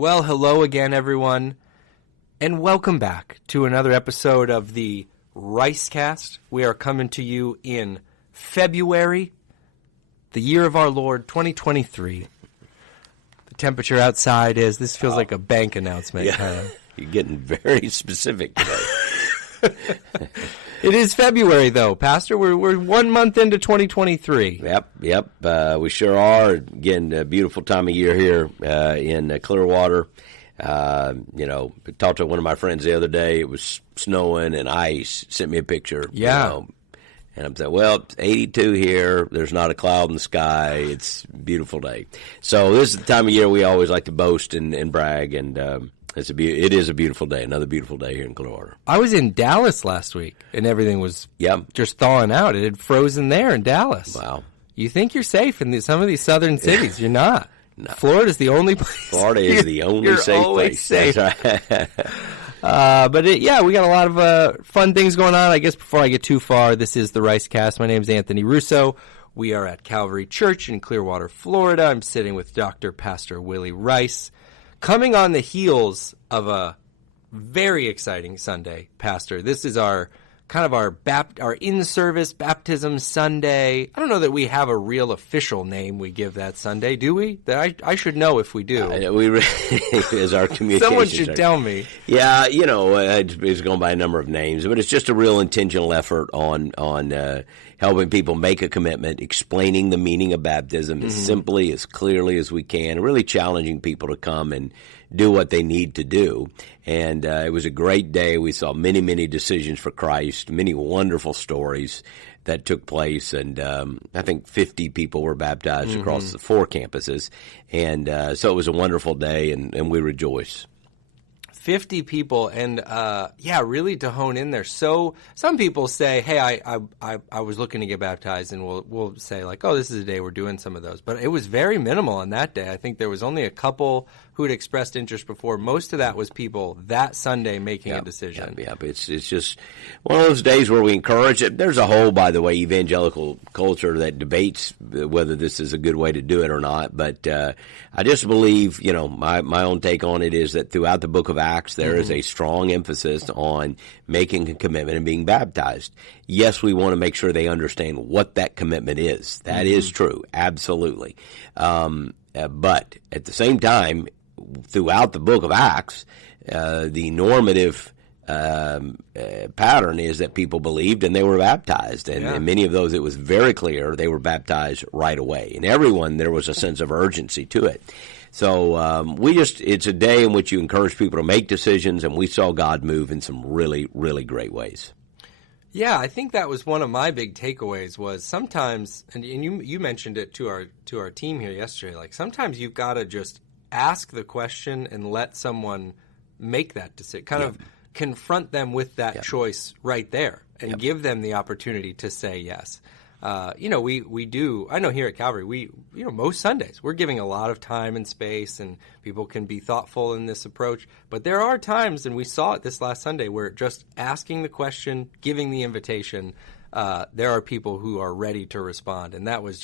Well, hello again, everyone, and welcome back to another episode of the Ricecast. We are coming to you in February, the year of our Lord, 2023. The temperature outside this feels like a bank announcement. Yeah. Kind of. You're getting very specific today. It is February, though, Pastor. We're 1 month into 2023. Yep. We sure are. Again, a beautiful time of year here in Clearwater. Talked to one of my friends the other day. It was snowing and ice. Sent me a picture. Yeah. And I'm saying, well, it's 82 here. There's not a cloud in the sky. It's a beautiful day. So this is the time of year we always like to boast and brag. And it is a beautiful day. Another beautiful day here in Clearwater. I was in Dallas last week, and everything was just thawing out. It had frozen there in Dallas. Wow. You think you're safe in some of these southern cities. You're not. No. Florida's the only place. Florida is the only safe place. Safe. That's right. We got a lot of fun things going on. I guess before I get too far, this is the Ricecast. My name is Anthony Russo. We are at Calvary Church in Clearwater, Florida. I'm sitting with Dr. Pastor Willie Rice. Coming on the heels of a very exciting Sunday, Pastor. This is our in-service baptism Sunday. I don't know that we have a real official name we give that Sunday, do we? I should know if we do. As our communication. Someone should tell me. Yeah, it's going by a number of names, but it's just a real intentional effort on helping people make a commitment, explaining the meaning of baptism as simply, as clearly as we can, really challenging people to come and do what they need to do. And it was a great day. We saw many, many decisions for Christ, many wonderful stories that took place. And I think 50 people were baptized across the 4 campuses. And so it was a wonderful day, and we rejoice. 50 people, and really to hone in there. So some people say, "Hey, I was looking to get baptized," and we'll say like, "Oh, this is a day we're doing some of those." But it was very minimal on that day. I think there was only a couple who had expressed interest before. Most of that was people that Sunday making a decision. Yep. It's just one of those days where we encourage it. There's a whole, by the way, evangelical culture that debates whether this is a good way to do it or not. But I just believe, my own take on it is that throughout the book of Acts, there is a strong emphasis on making a commitment and being baptized. Yes, we want to make sure they understand what that commitment is. That is true, absolutely. But at the same time, throughout the book of Acts, the normative pattern is that people believed and they were baptized. And in many of those, it was very clear they were baptized right away. And everyone, there was a sense of urgency to it. So it's a day in which you encourage people to make decisions, and we saw God move in some really, really great ways. Yeah, I think that was one of my big takeaways was sometimes, and you mentioned it to our team here yesterday, like sometimes you've got to just ask the question and let someone make that decision, kind of confront them with that choice right there and give them the opportunity to say yes. We do, I know here at Calvary, most Sundays we're giving a lot of time and space, and people can be thoughtful in this approach. But there are times, and we saw it this last Sunday, where just asking the question, giving the invitation, there are people who are ready to respond. And that was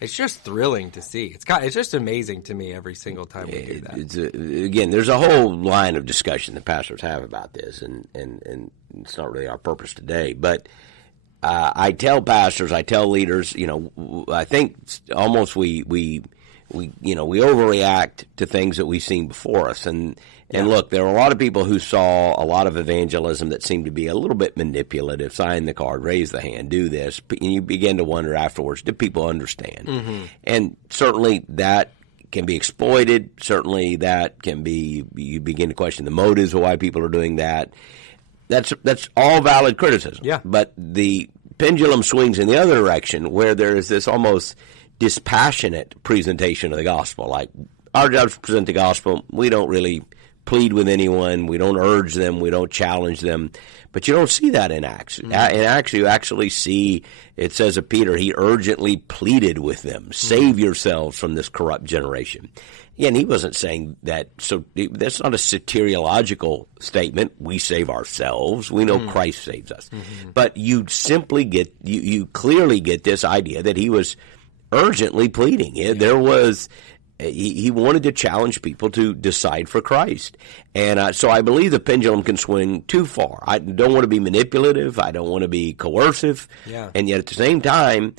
it's just thrilling to see. It's just amazing to me every single time we do that. Again, there's a whole line of discussion that pastors have about this, and it's not really our purpose today. But I tell pastors, I tell leaders, I think almost we overreact to things that we've seen before us. And look, there are a lot of people who saw a lot of evangelism that seemed to be a little bit manipulative. Sign the card, raise the hand, do this. And you begin to wonder afterwards, do people understand? And certainly that can be exploited. Certainly that can be, you begin to question the motives of why people are doing that. That's all valid criticism. Yeah. But the pendulum swings in the other direction, where there is this almost dispassionate presentation of the gospel. Like, our job is to present the gospel. We don't really plead with anyone. We don't urge them. We don't challenge them. But you don't see that in Acts. In Acts, you actually see, it says of Peter, he urgently pleaded with them, save yourselves from this corrupt generation. Again, he wasn't saying that, so that's not a soteriological statement. We save ourselves. We know Christ saves us. But you simply you clearly get this idea that he was urgently pleading. There was he wanted to challenge people to decide for Christ. And so I believe the pendulum can swing too far. I don't want to be manipulative. I don't want to be coercive. Yeah. And yet at the same time,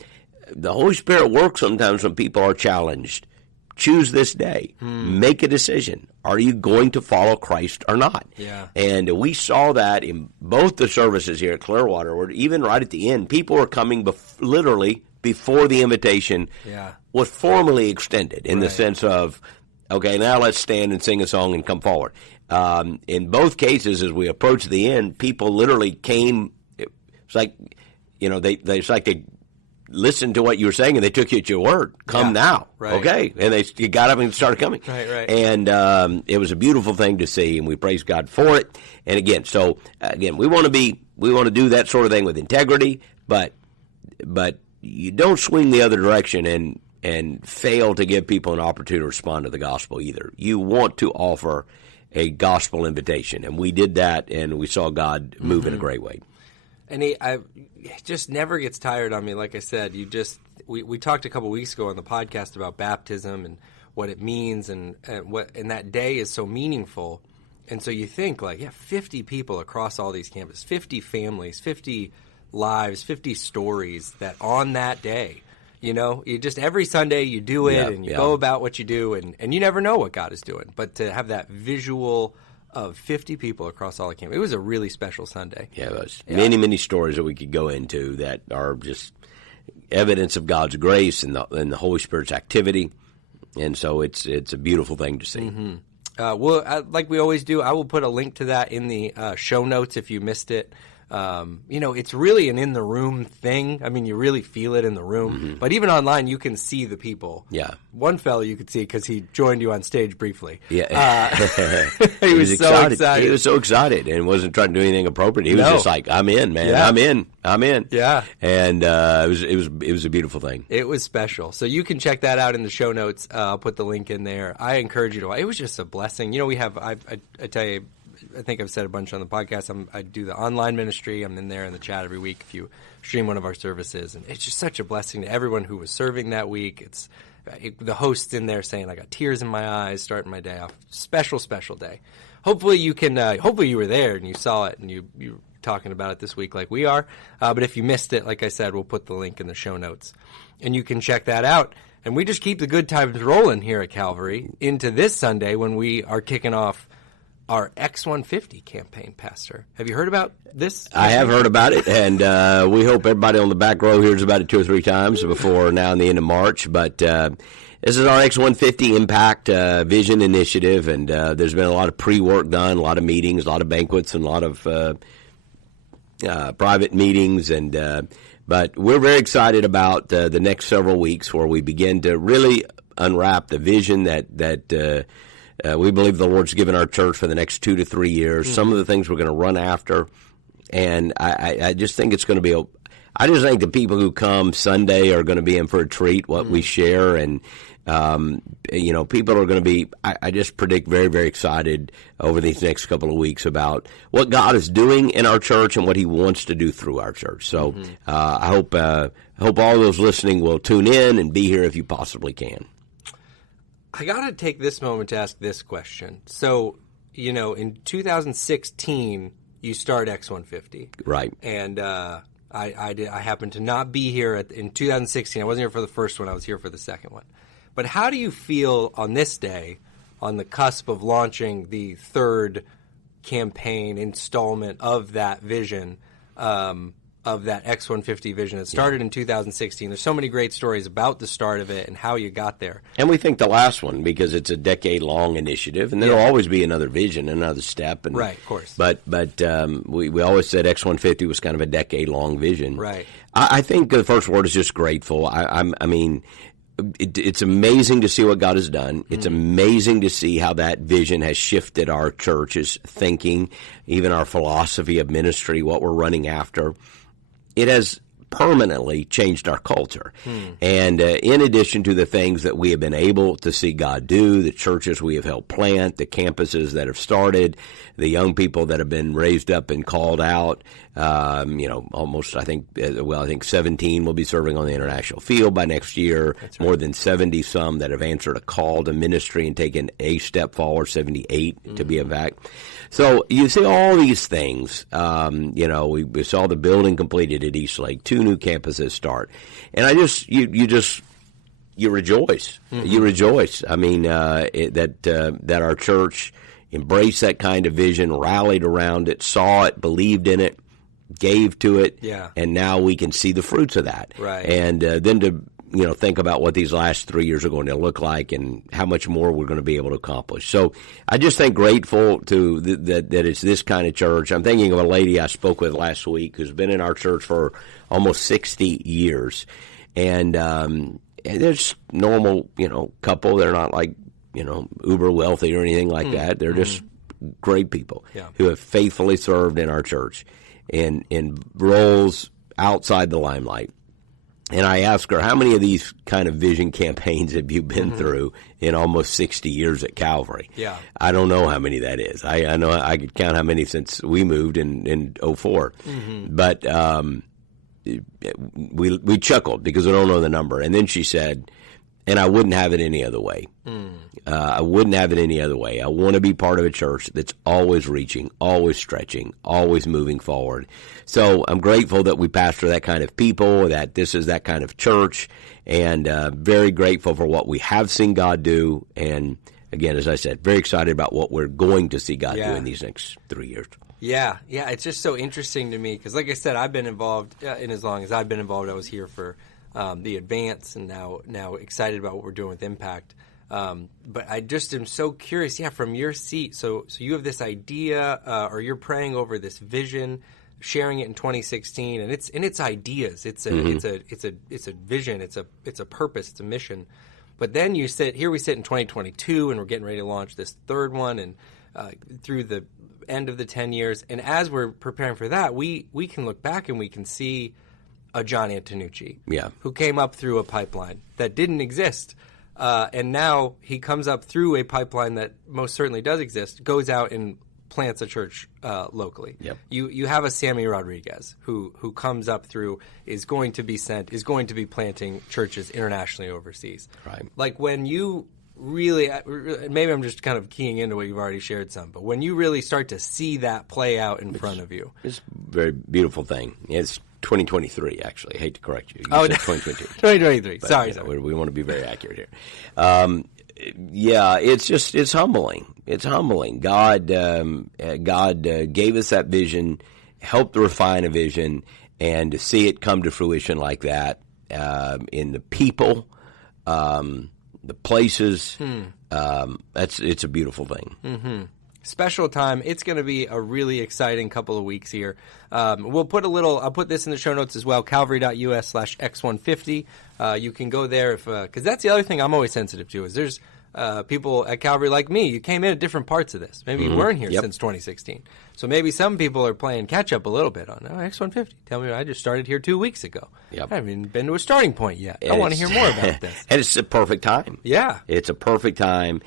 the Holy Spirit works sometimes when people are challenged. Choose this day. Make a decision. Are you going to follow Christ or not? Yeah. And we saw that in both the services here at Clearwater, where even right at the end, people were coming literally before the invitation was formally extended in the sense of, okay, now let's stand and sing a song and come forward. In both cases, as we approached the end, people literally came. It's like, it's like they listened to what you were saying and they took you at your word. Come now, okay? And they got up and started coming. Right. And it was a beautiful thing to see, and we praise God for it. And again, we want to do that sort of thing with integrity, but you don't swing the other direction and fail to give people an opportunity to respond to the gospel either. You want to offer a gospel invitation, and we did that, and we saw God move in a great way. And he just never gets tired on me. Like I said, we talked a couple weeks ago on the podcast about baptism and what it means, and that day is so meaningful. And so you think 50 people across all these campuses, 50 families, 50 lives, 50 stories that on that day, you just every Sunday you do it and you go about what you do, and you never know what God is doing. But to have that visual of 50 people across all the campus, it was a really special Sunday. Yeah, it was. Yeah. Many, many stories that we could go into that are just evidence of God's grace and the Holy Spirit's activity. And so it's a beautiful thing to see. Mm-hmm. Like we always do, I will put a link to that in the show notes if you missed it. It's really an in-the-room thing. I mean, you really feel it in the room. Mm-hmm. But even online, you can see the people. Yeah. One fellow you could see because he joined you on stage briefly. Yeah. He was so excited. He was so excited and wasn't trying to do anything appropriate. He was just like, I'm in, man. Yeah. I'm in. Yeah. And it was a beautiful thing. It was special. So you can check that out in the show notes. I'll put the link in there. I encourage you to watch. It was just a blessing. We have, I tell you, I think I've said a bunch on the podcast. I do the online ministry. I'm in there in the chat every week if you stream one of our services. And it's just such a blessing to everyone who was serving that week. The host's in there saying, I got tears in my eyes starting my day off. Special, special day. Hopefully you can. Hopefully you were there and you saw it and you're talking about it this week like we are. But if you missed it, like I said, we'll put the link in the show notes. And you can check that out. And we just keep the good times rolling here at Calvary into this Sunday when we are kicking off our X150 campaign, Pastor. Have you heard about this? I have heard about it, and we hope everybody on the back row hears about it 2 or 3 times before now and the end of March. But this is our X150 Impact Vision Initiative, and there's been a lot of pre-work done, a lot of meetings, a lot of banquets, and a lot of private meetings. But we're very excited about the next several weeks where we begin to really unwrap the vision that we believe the Lord's given our church for the next 2 to 3 years. Mm-hmm. Some of the things we're going to run after, and I just think it's going to be I just think the people who come Sunday are going to be in for a treat. What we share, and people are going to be. I just predict very, very excited over these next couple of weeks about what God is doing in our church and what He wants to do through our church. So I hope all those listening will tune in and be here if you possibly can. I got to take this moment to ask this question. So, in 2016, you start X150. Right. And I happened to not be here in 2016. I wasn't here for the first one. I was here for the second one. But how do you feel on this day, on the cusp of launching the third campaign installment of that vision, of that X150 vision that started in 2016. There's so many great stories about the start of it and how you got there. And we think the last one, because it's a decade-long initiative, and there'll always be another vision, another step. And, right, of course. But we always said X150 was kind of a decade-long vision. Right. I think the first word is just grateful. It's amazing to see what God has done. It's amazing to see how that vision has shifted our church's thinking, even our philosophy of ministry, what we're running after. It has permanently changed our culture. And in addition to the things that we have been able to see God do, the churches we have helped plant, the campuses that have started, the young people that have been raised up and called out, almost, I think 17 will be serving on the international field by next year. That's right. More than 70 some that have answered a call to ministry and taken a step forward, 78 to be exact. So you see all these things. We saw the building completed at East Lake, 2 new campuses start, and you rejoice. You rejoice. I mean, that our church embraced that kind of vision, rallied around it, saw it, believed in it, gave to it, and now we can see the fruits of that. Right. And then to think about what these last 3 years are going to look like and how much more we're going to be able to accomplish. So I just think grateful to that it's this kind of church. I'm thinking of a lady I spoke with last week who's been in our church for almost 60 years. And they're just normal, couple. They're not like, uber wealthy or anything like that. They're just great people who have faithfully served in our church in roles outside the limelight. And I asked her, how many of these kind of vision campaigns have you been through in almost 60 years at Calvary? Yeah. I don't know how many that is. I know I could count how many since we moved in 04. But we chuckled because we don't know the number. And then she said, and I wouldn't have it any other way. I wouldn't have it any other way. I want to be part of a church that's always reaching, always stretching, always moving forward. So I'm grateful that we pastor that kind of people, that this is that kind of church, and very grateful for what we have seen God do. And again, as I said, very excited about what we're going to see God do in these next 3 years. Yeah, it's just so interesting to me because, like I said, I've been involved, and as long as I've been involved, I was here for the advance, and now excited about what we're doing with Impact. But I just am so curious, from your seat. So you have this idea, or you're praying over this vision, sharing it in 2016, and it's ideas. It's a vision. It's a purpose. It's a mission. But then we sit in 2022, and we're getting ready to launch this third one, and through the end of the 10 years. And as we're preparing for that, we can look back and we can see a John Antonucci, who came up through a pipeline that didn't exist. And now he comes up through a pipeline that most certainly does exist, goes out and plants a church locally. Yep. You have a Sammy Rodriguez who comes up through, is going to be sent, is going to be planting churches internationally overseas. Right. Like when you really, maybe I'm just kind of keying into what you've already shared some, but when you really start to see that play out in front of you. It's a very beautiful thing. It's 2023, actually. I hate to correct you. You said 2022. 2023. But, Sorry. We want to be very accurate here. It's humbling. It's humbling. God gave us that vision, helped refine a vision, and to see it come to fruition like that in the people, the places, it's a beautiful thing. Mm-hmm. Special time. It's going to be a really exciting couple of weeks here. I'll put this in the show notes as well, calvary.us/x150. You can go there because that's the other thing I'm always sensitive to is there's people at Calvary like me. You came in at different parts of this. Maybe you weren't here since 2016. So maybe some people are playing catch up a little bit on X150. Tell me, I just started here 2 weeks ago. Yep. I haven't even been to a starting point yet. I want to hear more about this. And it's a perfect time. Yeah. It's a perfect time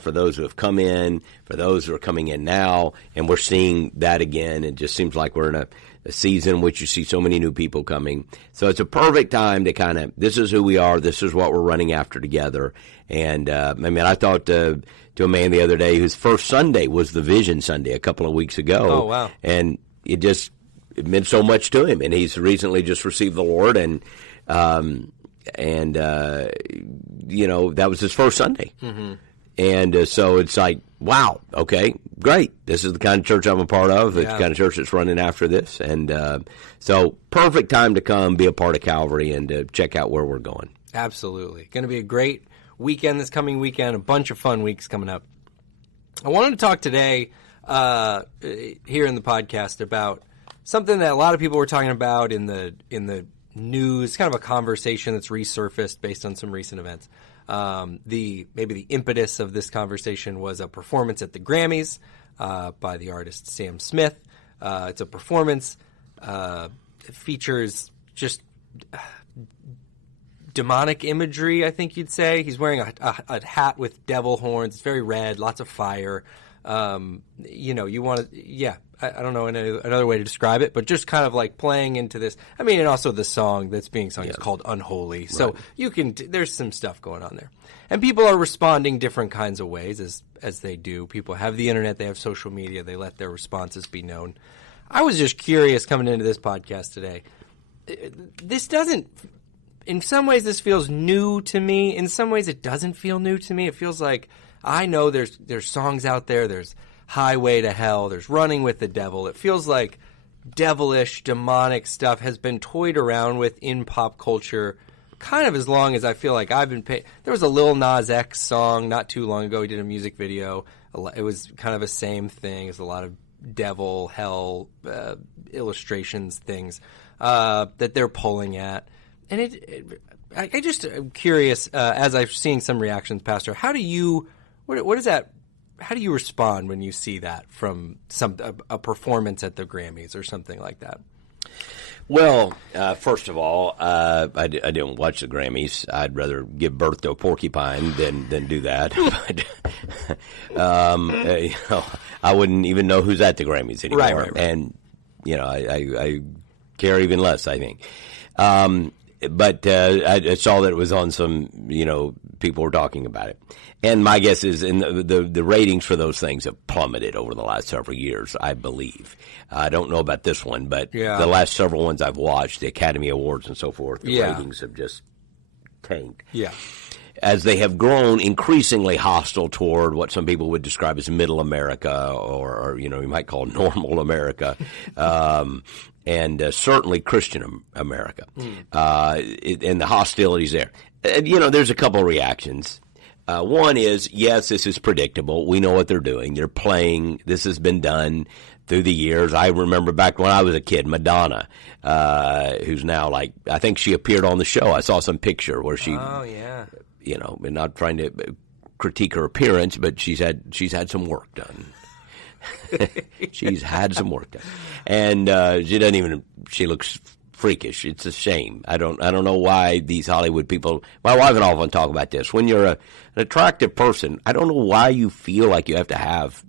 for those who have come in, for those who are coming in now, and we're seeing that again. It just seems like we're in a season in which you see so many new people coming. So it's a perfect time to kind of, this is who we are, this is what we're running after together. And, I talked to a man the other day whose first Sunday was the Vision Sunday a couple of weeks ago. Oh, wow. And it meant so much to him. And he's recently just received the Lord, and that was his first Sunday. Mm-hmm. And so it's like, wow, okay, great. This is the kind of church I'm a part of. It's the kind of church that's running after this. And so perfect time to come be a part of Calvary and to check out where we're going. Absolutely. Going to be a great weekend this coming weekend, a bunch of fun weeks coming up. I wanted to talk today here in the podcast about something that a lot of people were talking about in the news, kind of a conversation that's resurfaced based on some recent events. Maybe the impetus of this conversation was a performance at the Grammys by the artist Sam Smith. It's a performance. It features just demonic imagery, I think you'd say. He's wearing a hat with devil horns. It's very red, lots of fire. You want to, I don't know another way to describe it, but just kind of like playing into this. I mean, and also the song that's being sung is called Unholy. So there's some stuff going on there. And people are responding different kinds of ways as they do. People have the internet, they have social media, they let their responses be known. I was just curious coming into this podcast today. This doesn't, in some ways this feels new to me. In some ways it doesn't feel new to me. It feels like I know there's songs out there. There's Highway to Hell. There's Running with the Devil. It feels like devilish, demonic stuff has been toyed around with in pop culture kind of as long as I feel like I've been paid. There was a Lil Nas X song not too long ago. He did a music video. It was kind of the same thing. There's a lot of devil, hell illustrations, things that they're pulling at. And I just am curious, as I'm seeing some reactions, Pastor, how do you respond when you see that from a performance at the Grammys or something like that? Well, first of all, I didn't watch the Grammys. I'd rather give birth to a porcupine than do that. But, I wouldn't even know who's at the Grammys anymore. Right. And, I care even less, I think. But I saw that it was on some, people were talking about it. And my guess is the ratings for those things have plummeted over the last several years, I believe. I don't know about this one, but the last several ones I've watched, the Academy Awards and so forth, the ratings have just tanked. Yeah. As they have grown increasingly hostile toward what some people would describe as middle America or you might call normal America. And certainly Christian America, and the hostilities there. There's a couple of reactions. One is, yes, this is predictable. We know what they're doing. They're playing. This has been done through the years. I remember back when I was a kid, Madonna, who's now I think she appeared on the show. I saw some picture where she, and not trying to critique her appearance, but she's had some work done. She's had some work done, and she looks freakish. It's a shame. I don't know why these Hollywood people. My wife and I often talk about this. When you're an attractive person, I don't know why you feel like you have to have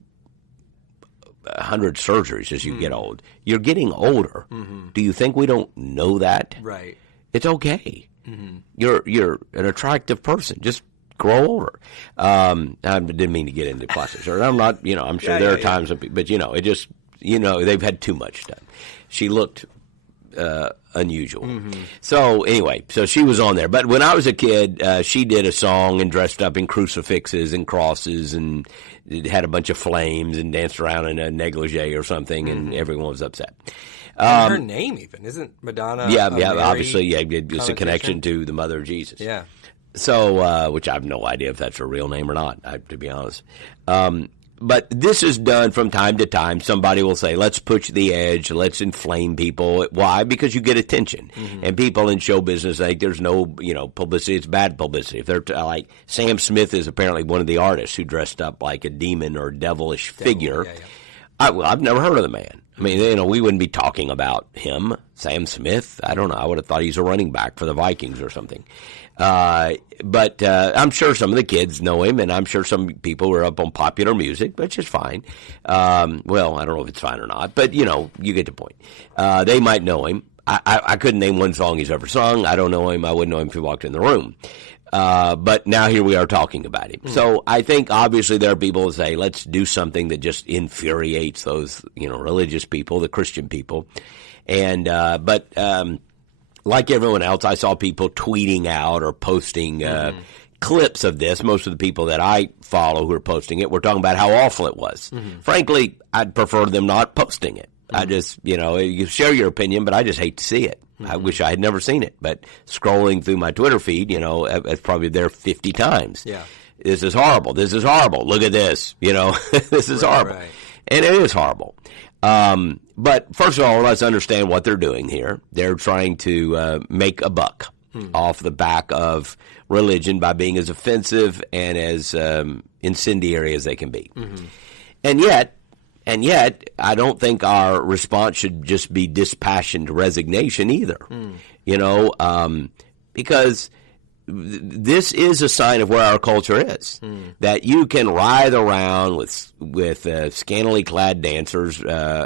100 surgeries as you get old. You're getting older. Mm-hmm. Do you think we don't know that? Right. It's okay. Mm-hmm. You're an attractive person. Just grow older. I didn't mean to get into plastic surgery. I'm not, I'm sure there are times, but it just, they've had too much done. She looked unusual. Mm-hmm. So anyway, she was on there. But when I was a kid, she did a song and dressed up in crucifixes and crosses and it had a bunch of flames and danced around in a negligee or something, and everyone was upset. Her name even, isn't Madonna? Yeah, obviously, it's a connection to the mother of Jesus. Yeah. So, which I have no idea if that's her real name or not, to be honest. But this is done from time to time. Somebody will say, let's push the edge, let's inflame people. Why? Because you get attention. Mm-hmm. And people in show business think there's no, publicity. It's bad publicity. If they're like, Sam Smith is apparently one of the artists who dressed up like a demon or devilish figure. Yeah. I've never heard of the man. I mean, we wouldn't be talking about him, Sam Smith. I don't know. I would have thought he's a running back for the Vikings or something. But I'm sure some of the kids know him, and I'm sure some people are up on popular music, which is fine. Well, I don't know if it's fine or not, but, you get the point. They might know him. I couldn't name one song he's ever sung. I don't know him. I wouldn't know him if he walked in the room. But now here we are talking about him. So I think obviously there are people who say, let's do something that just infuriates those, religious people, the Christian people. And, like everyone else, I saw people tweeting out or posting clips of this. Most of the people that I follow who are posting it were talking about how awful it was. Mm-hmm. Frankly, I'd prefer them not posting it. Mm-hmm. I just, you share your opinion, but I just hate to see it. Mm-hmm. I wish I had never seen it. But scrolling through my Twitter feed, it's probably there 50 times. Yeah. This is horrible. This is horrible. Look at this. This is horrible. Right. And it is horrible. But first of all, let's understand what they're doing here. They're trying to make a buck off the back of religion by being as offensive and as incendiary as they can be. Mm-hmm. And yet, I don't think our response should just be dispassionate resignation either. because this is a sign of where our culture is. That you can writhe around with scantily clad dancers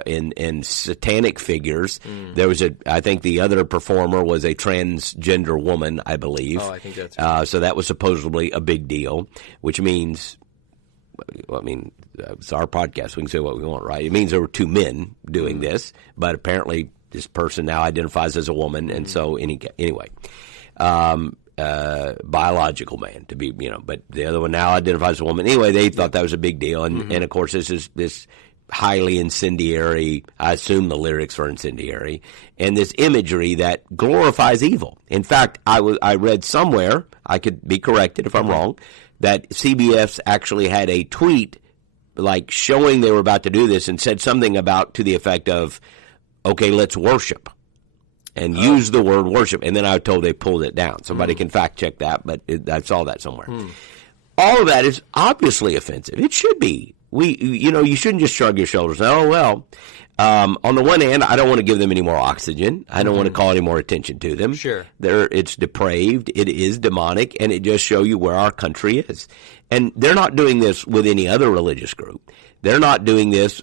in satanic figures. There was I think the other performer was a transgender woman, I believe. Oh, I think that's right. So that was supposedly a big deal, which means, it's our podcast. We can say what we want, right? It means there were two men doing this, but apparently this person now identifies as a woman, and so anyway. Biological man to be, but the other one now identifies as a woman. Anyway, they thought that was a big deal, and of course this highly incendiary. I assume the lyrics are incendiary, and this imagery that glorifies evil. In fact, I read somewhere, I could be corrected if I'm wrong, that CBS actually had a tweet like showing they were about to do this and said something to the effect of, "Okay, let's worship." And use the word worship, and then I was told they pulled it down. Somebody can fact check that, but I saw that somewhere. All of that is obviously offensive. It should be. You shouldn't just shrug your shoulders. Oh well. On the one hand, I don't want to give them any more oxygen. I don't want to call any more attention to them. Sure, it's depraved. It is demonic, and it just shows you where our country is. And they're not doing this with any other religious group. They're not doing this.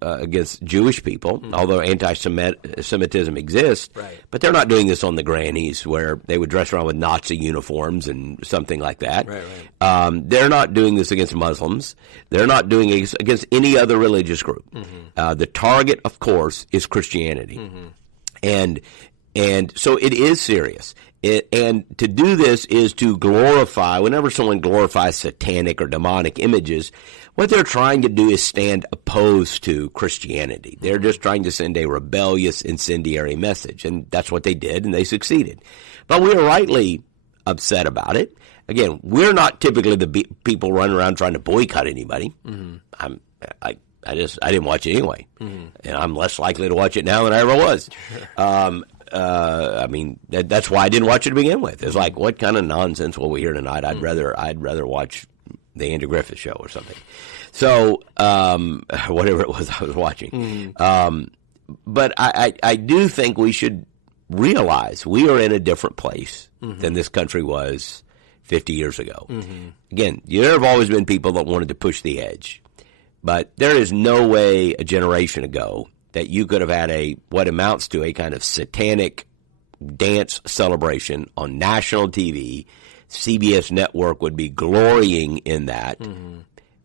Against Jewish people, although anti-Semitism exists. Right. But they're not doing this on the grannies where they would dress around with Nazi uniforms and something like that. Right. They're not doing this against Muslims. They're not doing it against any other religious group. The target, of course, is Christianity, and so it is serious. And to do this is to glorify, whenever someone glorifies satanic or demonic images, what they're trying to do is stand opposed to Christianity. They're just trying to send a rebellious, incendiary message. And that's what they did, and they succeeded. But we are rightly upset about it. Again, we're not typically the people running around trying to boycott anybody. I didn't watch it anyway. And I'm less likely to watch it now than I ever was. That's why I didn't watch it to begin with. It's like, what kind of nonsense will we hear tonight? I'd rather watch the Andy Griffith Show or something. So, whatever it was I was watching. But I do think we should realize we are in a different place than this country was 50 years ago. Again, there have always been people that wanted to push the edge. But there is no way a generation ago that you could have had what amounts to a kind of satanic dance celebration on national TV. CBS network would be glorying in that.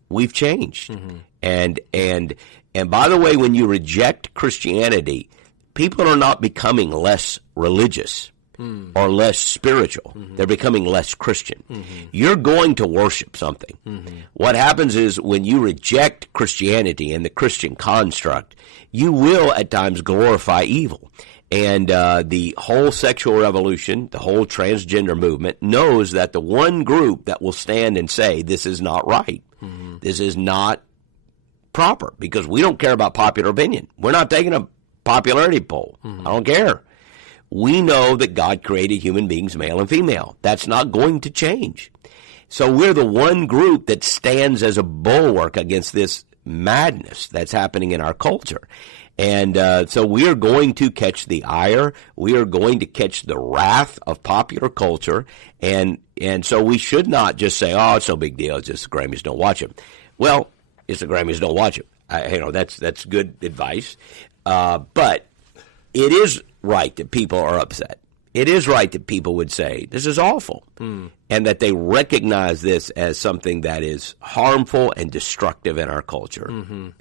We've changed. And by the way, when you reject Christianity, people are not becoming less religious or less spiritual. They're becoming less Christian. You're going to worship something. What happens is when you reject Christianity and the Christian construct, you will at times glorify evil. And the whole sexual revolution, the whole transgender movement knows that the one group that will stand and say this is not right, this is not proper, because we don't care about popular opinion. We're not taking a popularity poll. I don't care. We know that God created human beings, male and female. That's not going to change. So we're the one group that stands as a bulwark against this madness that's happening in our culture. And so we are going to catch the ire. We are going to catch the wrath of popular culture. And so we should not just say, oh, it's no big deal. It's just the Grammys, don't watch it. Well, it's the Grammys, don't watch it. That's good advice. But it is right that people are upset. It is right that people would say, this is awful, and that they recognize this as something that is harmful and destructive in our culture.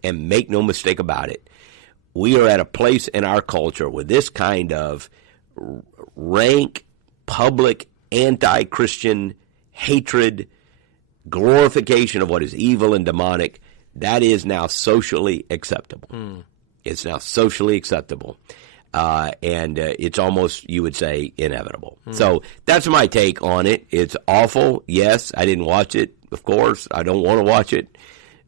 And make no mistake about it, we are at a place in our culture where this kind of rank, public, anti-Christian hatred, glorification of what is evil and demonic, that is now socially acceptable. It's now socially acceptable. And it's almost, you would say, inevitable. So that's my take on it. It's awful. Yes, I didn't watch it, of course. I don't want to watch it.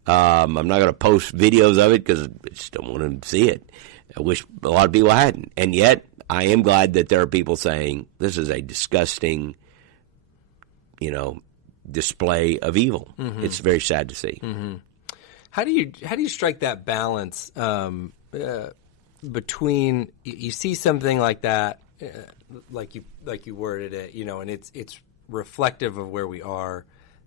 I'm not going to post videos of it because I just don't want to see it. I wish a lot of people hadn't. And yet, I am glad that there are people saying this is a disgusting, display of evil. It's very sad to see. How do you strike that balance? between you see something like that, like you worded it, and it's reflective of where we are,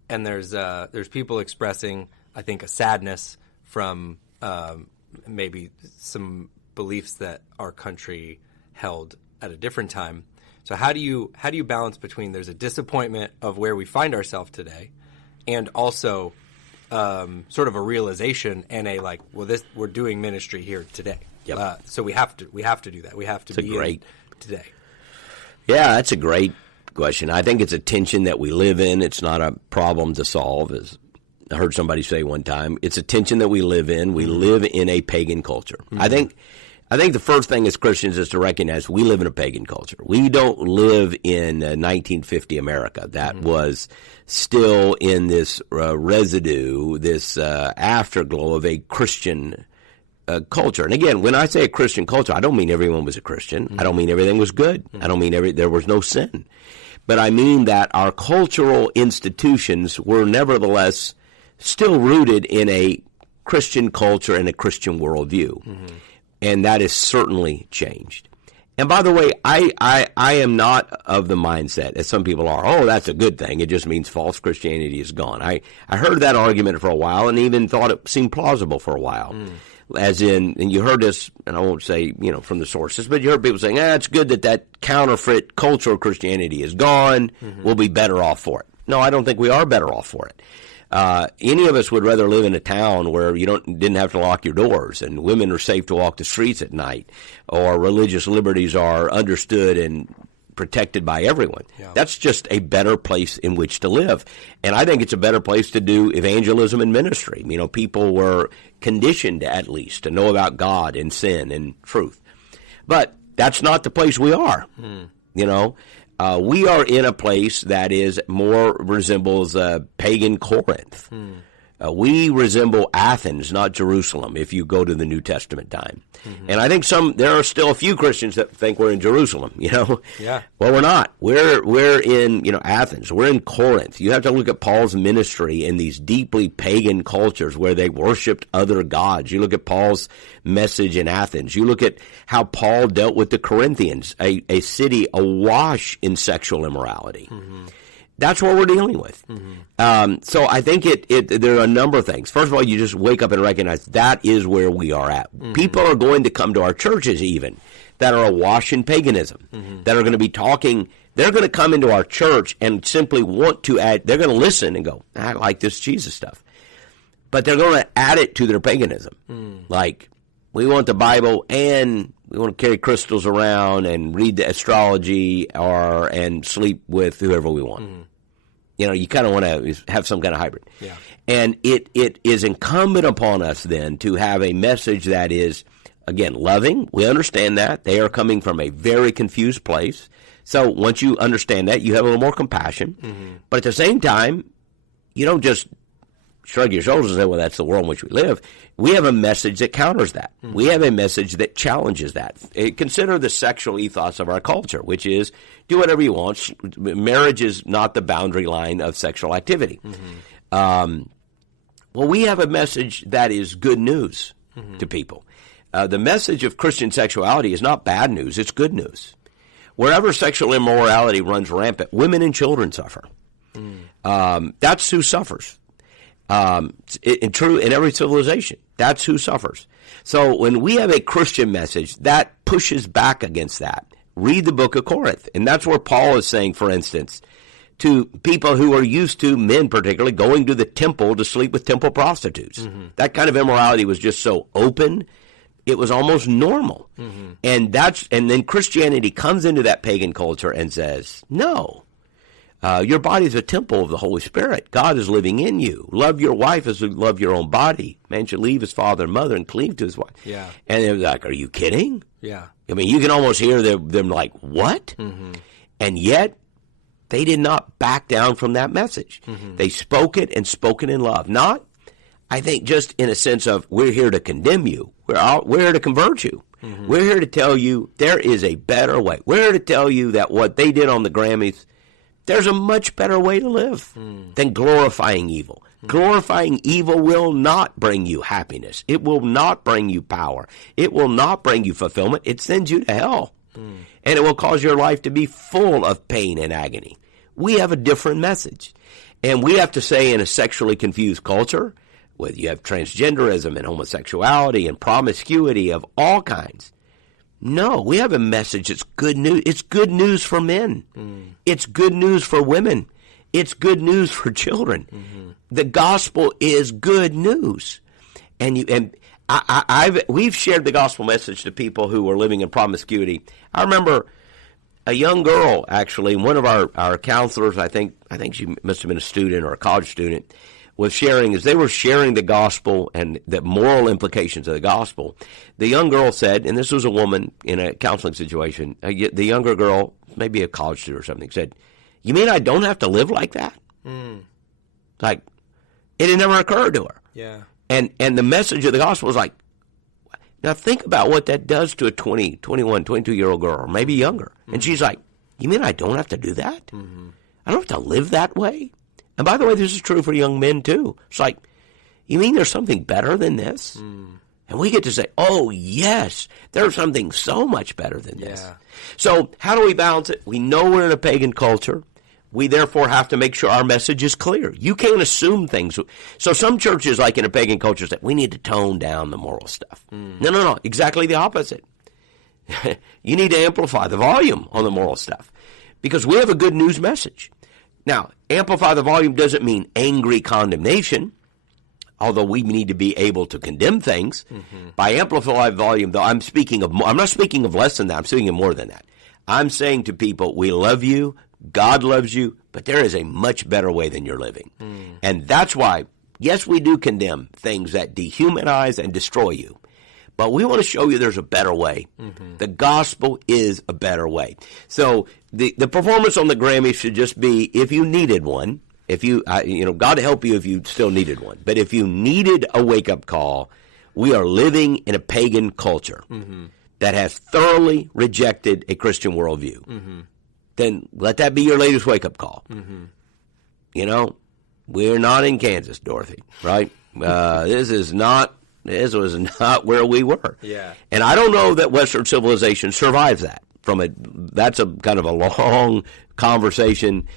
and there's people expressing, I think, a sadness from maybe some beliefs that our country held at a different time. So how do you balance between there's a disappointment of where we find ourselves today, and also sort of a realization and a we're doing ministry here today. Yep. So we have to do that. We have to be in today. Yeah, that's a great question. I think it's a tension that we live in. It's not a problem to solve, as I heard somebody say one time. It's a tension that we live in. We live in a pagan culture. Mm-hmm. I think the first thing as Christians is to recognize we live in a pagan culture. We don't live in 1950 America that was still in this residue, this afterglow of a Christian culture. And again, when I say a Christian culture, I don't mean everyone was a Christian. Mm-hmm. I don't mean everything was good. Mm-hmm. I don't mean there was no sin. But I mean that our cultural institutions were nevertheless still rooted in a Christian culture and a Christian worldview. Mm-hmm. And that has certainly changed. And by the way, I am not of the mindset, as some people are, oh, that's a good thing. It just means false Christianity is gone. I heard that argument for a while and even thought it seemed plausible for a while. As in, and you heard this, and I won't say, from the sources, but you heard people saying, it's good that counterfeit cultural Christianity is gone. Mm-hmm. We'll be better off for it. No, I don't think we are better off for it. Any of us would rather live in a town where you didn't have to lock your doors and women are safe to walk the streets at night, or religious liberties are understood and protected by everyone. Yeah. That's just a better place in which to live. And I think it's a better place to do evangelism and ministry. People were conditioned, at least, to know about God and sin and truth. But that's not the place we are. We are in a place that is more resembles pagan Corinth. We resemble Athens, not Jerusalem, if you go to the New Testament time. Mm-hmm. And I think there are still a few Christians that think we're in Jerusalem, Yeah. Well, we're not. We're in, Athens. We're in Corinth. You have to look at Paul's ministry in these deeply pagan cultures where they worshiped other gods. You look at Paul's message in Athens. You look at how Paul dealt with the Corinthians, a city awash in sexual immorality. Mm-hmm. That's what we're dealing with. Mm-hmm. So I think there are a number of things. First of all, you just wake up and recognize that is where we are at. Mm-hmm. People are going to come to our churches even that are awash in paganism, that are going to be talking. They're going to come into our church and simply want to add. They're going to listen and go, I like this Jesus stuff. But they're going to add it to their paganism. Like, we want the Bible and we want to carry crystals around and read the astrology and sleep with whoever we want. You kind of want to have some kind of hybrid. Yeah. And it is incumbent upon us then to have a message that is, again, loving. We understand that. They are coming from a very confused place. So once you understand that, you have a little more compassion. Mm-hmm. But at the same time, you don't just shrug your shoulders and say, well, that's the world in which we live. We have a message that counters that. Mm-hmm. We have a message that challenges that. Consider the sexual ethos of our culture, which is do whatever you want. Marriage is not the boundary line of sexual activity. Mm-hmm. Well, we have a message that is good news to people. The message of Christian sexuality is not bad news. It's good news. Wherever sexual immorality runs rampant, women and children suffer. That's who suffers. True in every civilization. That's who suffers. So when we have a Christian message, that pushes back against that. Read the book of Corinth. And that's where Paul is saying, for instance, to people who are used to, men particularly, going to the temple to sleep with temple prostitutes. Mm-hmm. That kind of immorality was just so open, it was almost normal. Mm-hmm. And then Christianity comes into that pagan culture and says, no. Your body is a temple of the Holy Spirit. God is living in you. Love your wife as you love your own body. Man should leave his father and mother and cleave to his wife. Yeah. And it was like, are you kidding? Yeah. I mean, you can almost hear them like, what? Mm-hmm. And yet, they did not back down from that message. Mm-hmm. They spoke it and spoke it in love. Not, I think, just in a sense of, we're here to condemn you. We're here to convert you. Mm-hmm. We're here to tell you there is a better way. We're here to tell you that what they did on the Grammys, there's a much better way to live than glorifying evil. Glorifying evil will not bring you happiness. It will not bring you power. It will not bring you fulfillment. It sends you to hell. And it will cause your life to be full of pain and agony. We have a different message. And we have to say, in a sexually confused culture, where you have transgenderism and homosexuality and promiscuity of all kinds, no, we have a message that's good news. It's good news for men. It's good news for women. It's good news for children. The gospel is good news. And we've shared the gospel message to people who are living in promiscuity. I remember a young girl, actually, one of our counselors, I think she must have been a student or a college student, was sharing, as they were sharing the gospel and the moral implications of the gospel, the young girl said, and this was a woman in a counseling situation, the younger girl, maybe a college student or something, said, "You mean I don't have to live like that?" Like, it had never occurred to her. Yeah. And the message of the gospel was like, now think about what that does to a 20, 21, 22-year-old girl, or maybe younger. And she's like, you mean I don't have to do that? I don't have to live that way? And by the way, this is true for young men, too. It's like, you mean there's something better than this? And we get to say, oh, yes, there's something so much better than this. So how do we balance it? We know we're in a pagan culture. We therefore have to make sure our message is clear. You can't assume things. So some churches, like in a pagan culture, say, we need to tone down the moral stuff. No. Exactly the opposite. You need to amplify the volume on the moral stuff because we have a good news message. Now, amplify the volume doesn't mean angry condemnation, although we need to be able to condemn things. By amplify volume, though, I'm not speaking of less than that. I'm speaking of more than that. I'm saying to people, we love you, God loves you, but there is a much better way than you're living. And that's why, yes, we do condemn things that dehumanize and destroy you. But we want to show you there's a better way. The gospel is a better way. So the performance on the Grammy should just be, if you needed one, God help you if you still needed one. But if you needed a wake-up call, we are living in a pagan culture that has thoroughly rejected a Christian worldview. Then let that be your latest wake-up call. We're not in Kansas, Dorothy, right? This was not where we were. Yeah. And I don't know that Western civilization survives that. That's a kind of a long conversation.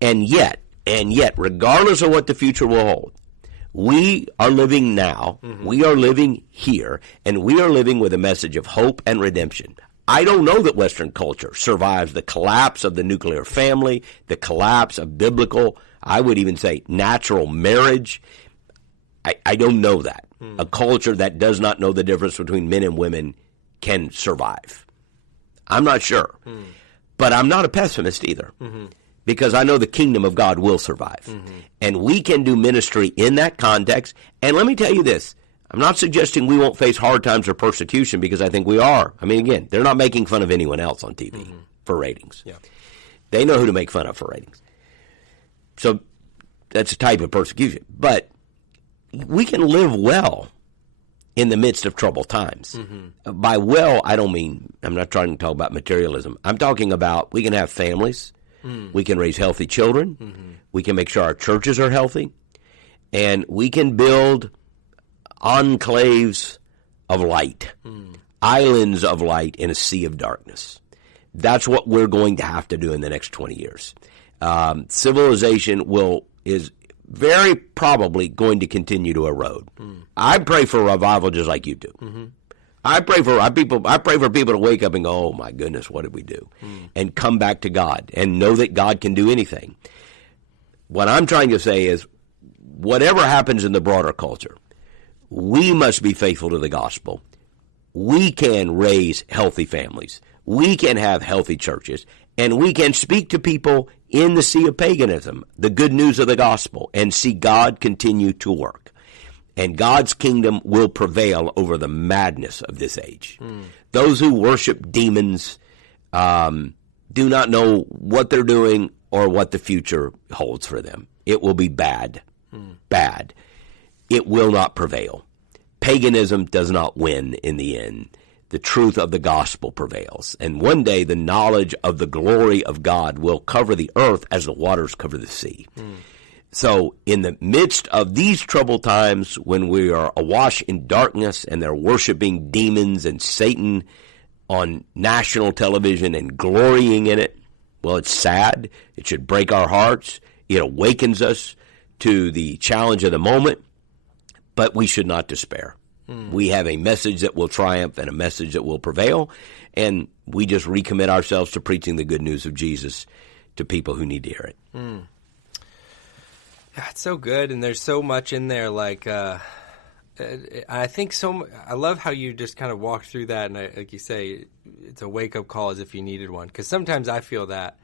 And yet, regardless of what the future will hold, we are living now, we are living here, and we are living with a message of hope and redemption. I don't know that Western culture survives the collapse of the nuclear family, the collapse of biblical, I would even say natural marriage. I don't know that. A culture that does not know the difference between men and women can survive. I'm not sure. But I'm not a pessimist either. Because I know the kingdom of God will survive. And we can do ministry in that context. And let me tell you this. I'm not suggesting we won't face hard times or persecution, because I think we are. I mean, again, they're not making fun of anyone else on TV for ratings. Yeah. They know who to make fun of for ratings. So that's a type of persecution. But we can live well in the midst of troubled times. By well, I'm not trying to talk about materialism. I'm talking about we can have families. We can raise healthy children. We can make sure our churches are healthy. And we can build enclaves of light, islands of light in a sea of darkness. That's what we're going to have to do in the next 20 years. Civilization is very probably going to continue to erode. I pray for revival just like you do. I pray for people to wake up and go, oh my goodness, what did we do? And come back to God and know that God can do anything. What I'm trying to say is, whatever happens in the broader culture, we must be faithful to the gospel. We can raise healthy families. We can have healthy churches. And we can speak to people in the sea of paganism, the good news of the gospel, and see God continue to work. And God's kingdom will prevail over the madness of this age. Those who worship demons do not know what they're doing or what the future holds for them. It will be bad. Bad. It will not prevail. Paganism does not win in the end. The truth of the gospel prevails. And one day the knowledge of the glory of God will cover the earth as the waters cover the sea. So in the midst of these troubled times, when we are awash in darkness and they're worshiping demons and Satan on national television and glorying in it, well, it's sad. It should break our hearts. It awakens us to the challenge of the moment, but we should not despair. We have a message that will triumph and a message that will prevail, and we just recommit ourselves to preaching the good news of Jesus to people who need to hear it. Yeah, it's so good, and there's so much in there. Like, I think I love how you just kind of walk through that, and like you say, it's a wake up call as if you needed one. Because sometimes I feel that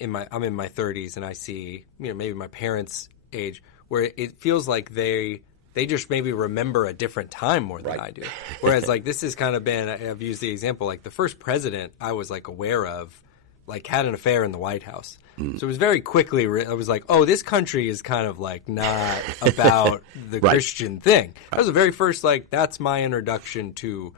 I'm in my 30s, and I see maybe my parents' age where it feels like they just maybe remember a different time more than I do. Whereas like this has kind of been, I've used the example, like the first president I was like aware of, like had an affair in the White House. So it was very quickly, I was like, oh, this country is kind of like not about the Christian thing. That was the very first, like, that's my introduction to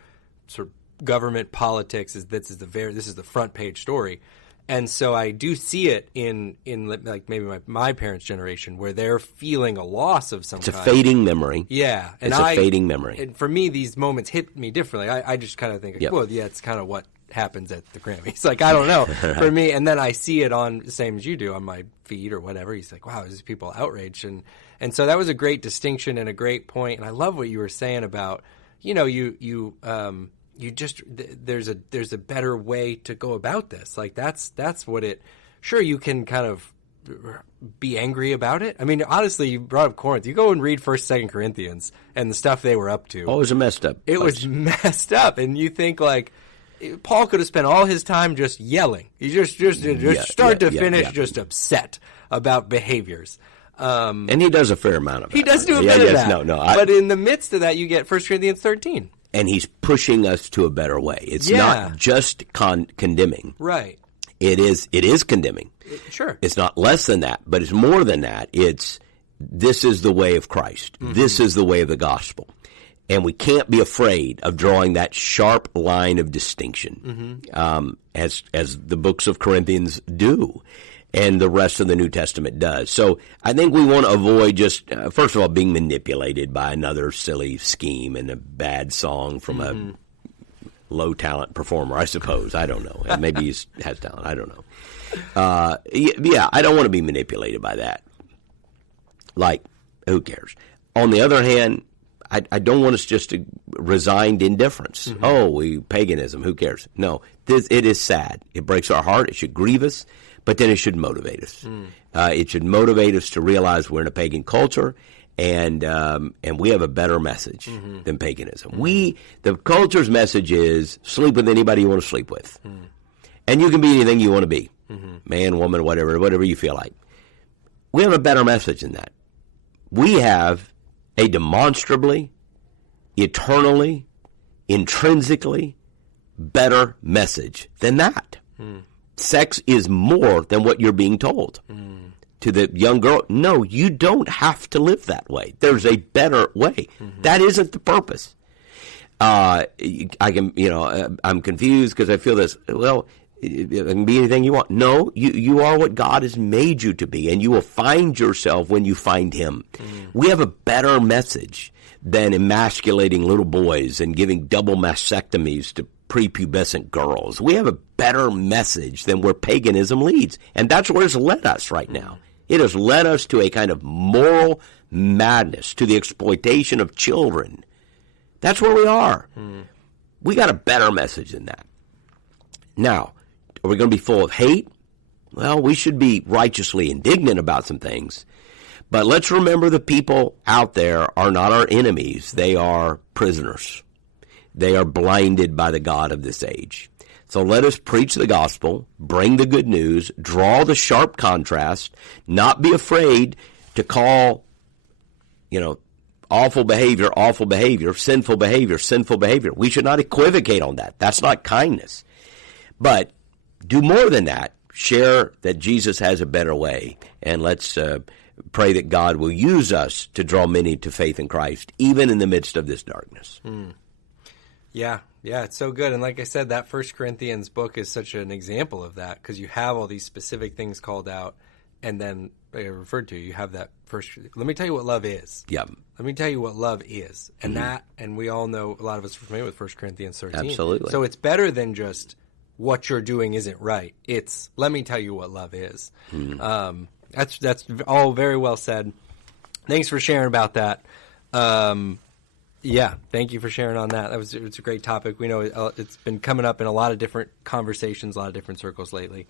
sort of government politics. This is the front page story. And so I do see it in like maybe my parents' generation where they're feeling a loss of some kind. It's a fading memory. Yeah. It's a fading memory. And for me, these moments hit me differently. I just kind of think, well, yeah, it's kind of what happens at the Grammys. Like, I don't know. For me, and then I see it on, same as you do, on my feed or whatever. He's like, wow, these people outraged. And so that was a great distinction and a great point. And I love what you were saying about, you just, there's a better way to go about this. Like that's what it, sure, you can kind of be angry about it. I mean, honestly, you brought up Corinth. You go and read 1st, 2nd Corinthians and the stuff they were up to. Oh, it was a messed up place. It was messed up. And you think like, Paul could have spent all his time just yelling. He just start to finish just upset about behaviors. And he does a fair amount of it. He does do a bit of that. But in the midst of that, you get 1 Corinthians 13. And he's pushing us to a better way. It's not just condemning. Right. It is condemning. Sure. It's not less than that, but it's more than that. This is the way of Christ. Mm-hmm. This is the way of the gospel. And we can't be afraid of drawing that sharp line of distinction, as the books of Corinthians do, and the rest of the New Testament does. So I think we want to avoid just, first of all, being manipulated by another silly scheme and a bad song from a low-talent performer, I suppose. I don't know. Maybe he has talent. I don't know. I don't want to be manipulated by that. Like, who cares? On the other hand, I don't want us just to resigned indifference. Mm-hmm. Oh, paganism, who cares? No, it is sad. It breaks our heart. It should grieve us, but then it should motivate us. It should motivate us to realize we're in a pagan culture, and we have a better message than paganism. The culture's message is sleep with anybody you want to sleep with, and you can be anything you want to be, man, woman, whatever you feel like. We have a better message than that. We have a demonstrably, eternally, intrinsically better message than that. Sex is more than what you're being told. To the young girl, no, you don't have to live that way. There's a better way. That isn't the purpose. I'm confused because I feel this, well, it can be anything you want. No, you are what God has made you to be, and you will find yourself when you find Him. We have a better message than emasculating little boys and giving double mastectomies to prepubescent girls. We have a better message than where paganism leads, and that's where it's led us right now. It has led us to a kind of moral madness, to the exploitation of children. That's where we are. We got a better message than that. Now, are we going to be full of hate? Well, we should be righteously indignant about some things. But let's remember the people out there are not our enemies. They are prisoners. They are blinded by the God of this age. So let us preach the gospel, bring the good news, draw the sharp contrast, not be afraid to call, awful behavior, sinful behavior. We should not equivocate on that. That's not kindness. But do more than that. Share that Jesus has a better way. And let's pray that God will use us to draw many to faith in Christ, even in the midst of this darkness. Yeah, it's so good. And like I said, that 1 Corinthians book is such an example of that because you have all these specific things called out, and then like I referred to, you have that first. Let me tell you what love is. Yeah. Let me tell you what love is, and and we all know, a lot of us are familiar with 1 Corinthians 13. Absolutely. So it's better than just what you're doing isn't right. It's let me tell you what love is. That's all very well said. Thanks for sharing about that. Yeah, thank you for sharing on that. It's a great topic. We know it's been coming up in a lot of different conversations, a lot of different circles lately.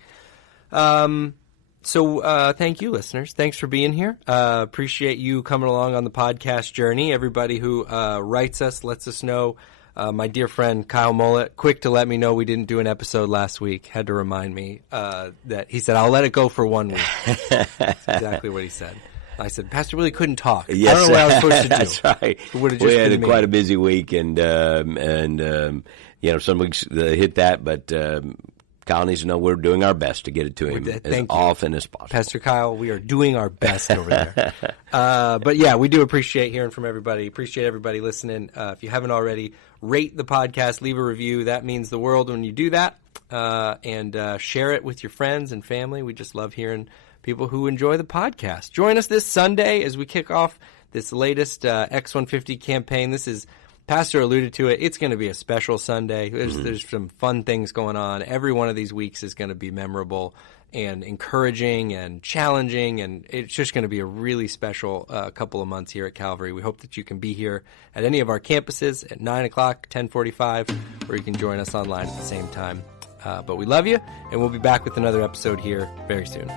So thank you, listeners. Thanks for being here. Appreciate you coming along on the podcast journey. Everybody who writes us, lets us know. My dear friend Kyle Mullet, quick to let me know we didn't do an episode last week. Had to remind me that he said, I'll let it go for 1 week. That's exactly what he said. I said, Pastor Willie couldn't talk. Yes, I don't know what I was supposed to do. That's right. We had quite a busy week, and some weeks hit that, but Kyle needs to know we're doing our best to get it to him as often as possible. Pastor Kyle, we are doing our best over there. But yeah, we do appreciate hearing from everybody. Appreciate everybody listening. If you haven't already, rate the podcast, leave a review. That means the world when you do that. And share it with your friends and family. We just love hearing people who enjoy the podcast. Join us this Sunday as we kick off this latest X150 campaign. This is, Pastor alluded to it, it's going to be a special Sunday. There's some fun things going on. Every one of these weeks is going to be memorable and encouraging and challenging, and it's just going to be a really special couple of months here at Calvary. We hope that you can be here at any of our campuses at 9 o'clock, 10:45, or you can join us online at the same time. But we love you, and we'll be back with another episode here very soon.